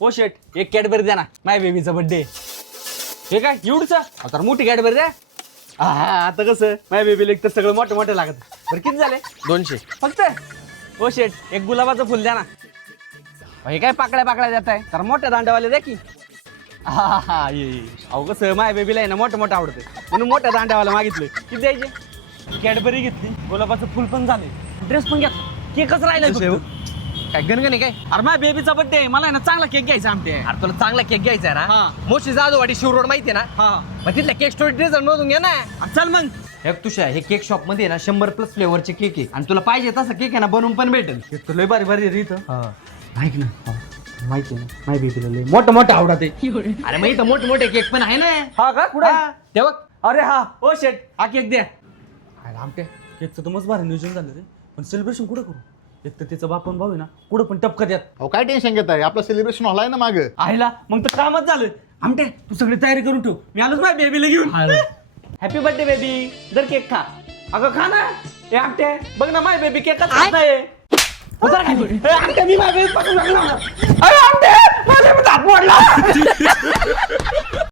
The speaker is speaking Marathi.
ओ शेट एक कॅडबरी द्या ना माय बेबीचा बर्थडे. हे काय एवढंच आता मोठी कॅडबरी द्या. हा आता कसं माय बेबीला एक तर सगळं मोठं मोठं लागत. बरं किती झाले 200 फक्त. ओ शेट एक गुलाबाचं फुल द्या ना. हे काय पाकळ्या देत आहे तर मोठ्या दांड्यावाले द्या की. हा ये अहो कसं माय बेबीला आहे ना मोठं मोठं आवडतं म्हणून मोठ्या दांड्यावाला मागितलं. किती द्यायचे. कॅडबरी घेतली गुलाबाचं फुल पण झाले ड्रेस पण घेतला केकच राहिला. काय गणगण आहे काय? अरे माझ्या बेबीचा बर्थडे मला आहे ना चांगला केक घ्यायचा आमटे. अरे तुला चांगला केक घ्यायचा आहे हा. ना. मोशी जाधववाडी शिव रोड माहितीये ना. हा मग तिथल्या केक स्टोरी ड्रेस मधून घे ना. चल मग. हे तुषा हे केक शॉप मध्ये ना 100+ फ्लेवरचे केक आहे आणि तुला पाहिजे तसं केक आहे ना बनवून पण भेटेल. एक तर लय भारी भारी आहे इथं. ऐक ना माहिती आहे ना माझ्या बेबीला लय मोठं आवडत आहे. अरे मग इथं मोठे केक पण आहे ना. हा का कुठे हा, ते बघ. अरे हा ओ शेट हा केक द्या. आमटे केकचं तर मस्त भारी नियोजन झालं रे पण सेलिब्रेशन कुठं करू. एक तर तिचा बाप भाऊ आहे ना कुठं पण टपकत यात. अहो काय टेन्शन घेत आहे आपलं सेलिब्रेशन हॉल आहे ना मागं. आईला मग तर कामच झालं. आमटे तू सगळी तयारी करून ठेव मी आलोच माझ्या बेबीला घेऊन. हॅपी बर्थडे बेबी जर केक खा. अगं खा ना. हे आमटे बघ ना माझी बेबी केकच खात नाही. उतर खाली. ए, आमटे मी माझ्या बेबी पकडून लागलो. अरे आमटे माझ्या हात मोडला.